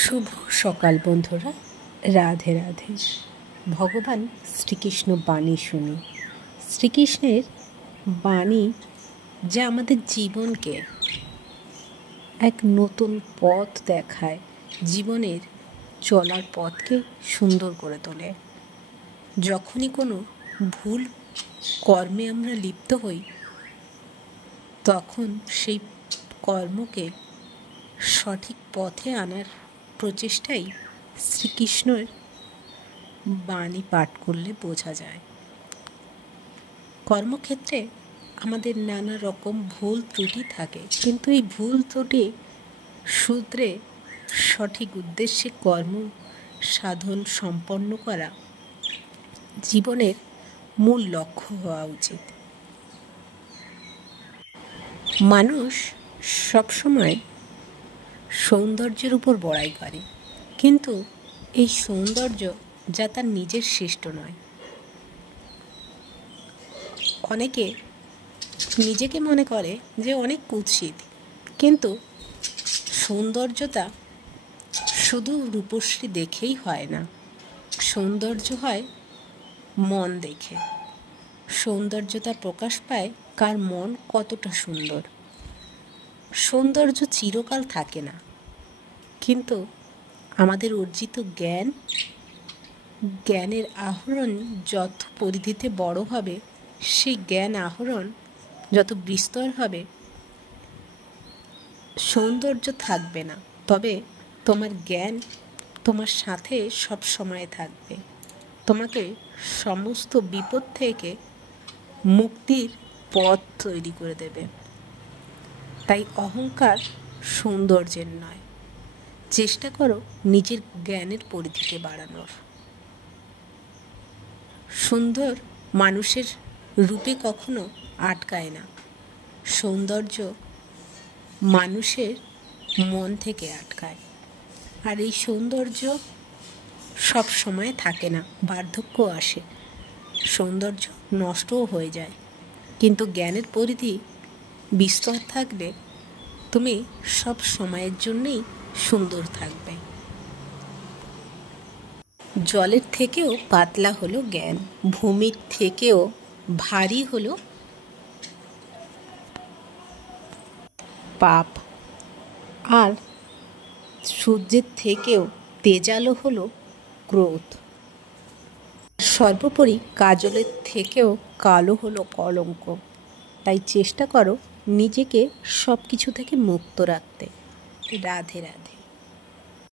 শুভ সকাল বন্ধুরা, রাধে রাধে। ভগবান শ্রীকৃষ্ণ বাণী শুনি। শ্রীকৃষ্ণের বাণী যা আমাদের জীবনকে এক নতুন পথ দেখায়, জীবনের চলার পথকে সুন্দর করে তোলে। যখনই কোনো ভুল কর্মে আমরা লিপ্ত হই, তখন সেই কর্মকে সঠিক পথে আনার প্রচেষ্টাই শ্রীকৃষ্ণের বাণী পাঠ করলে বোঝা যায়। কর্মক্ষেত্রে আমাদের নানা রকম ভুল ত্রুটি থাকে, কিন্তু এই ভুল ত্রুটি শুধরে সঠিক উদ্দেশ্যে কর্ম সাধন সম্পন্ন করা জীবনের মূল লক্ষ্য হওয়া উচিত। মানুষ সবসময় সৌন্দর্যের উপর বড়াই করে, কিন্তু এই সৌন্দর্য যা তার নিজের সৃষ্ট নয়। অনেকে নিজেকে মনে করে যে অনেক কুৎসিত, কিন্তু সৌন্দর্যতা শুধু রূপশ্রী দেখেই হয় না। সৌন্দর্য হয় মন দেখে। সৌন্দর্যতা প্রকাশ পায় কার মন কতটা সুন্দর। সৌন্দর্য চিরকাল থাকে না, কিন্তু আমাদের অর্জিত জ্ঞানের আহরণ যত পরিধিতে বড় হবে, সেই জ্ঞান আহরণ যত বিস্তর হবে, সৌন্দর্য থাকবে না, তবে তোমার জ্ঞান তোমার সাথে সব সময় থাকবে, তোমাকে সমস্ত বিপদ থেকে মুক্তির পথ তৈরি করে দেবে। তাই অহংকার সৌন্দর্যের নয়। চেষ্টা করো নিজের জ্ঞানের পরিধিকে বাড়ানোর। সুন্দর মানুষের রূপে কখনো আটকায় না। সৌন্দর্য মানুষের মন থেকে আটকায়, আর এই সৌন্দর্য সব সময় থাকে না, বার্ধক্য আসে, সৌন্দর্য নষ্টও হয়ে যায়। কিন্তু জ্ঞানের পরিধি বিস্তর থাকলে তুমি সব সময়ের জন্যই সুন্দর থাকবে। জলের থেকেও পাতলা হলো জ্ঞান, ভূমির থেকেও ভারী হলো পাপ, আর সূর্যের থেকেও তেজালো হলো ক্রোধ। সর্বোপরি কাজলের থেকেও কালো হলো কলঙ্ক। তাই চেষ্টা করো নিজেকে সব কিছু থেকে মুক্ত রাখতে। রাধে রাধে।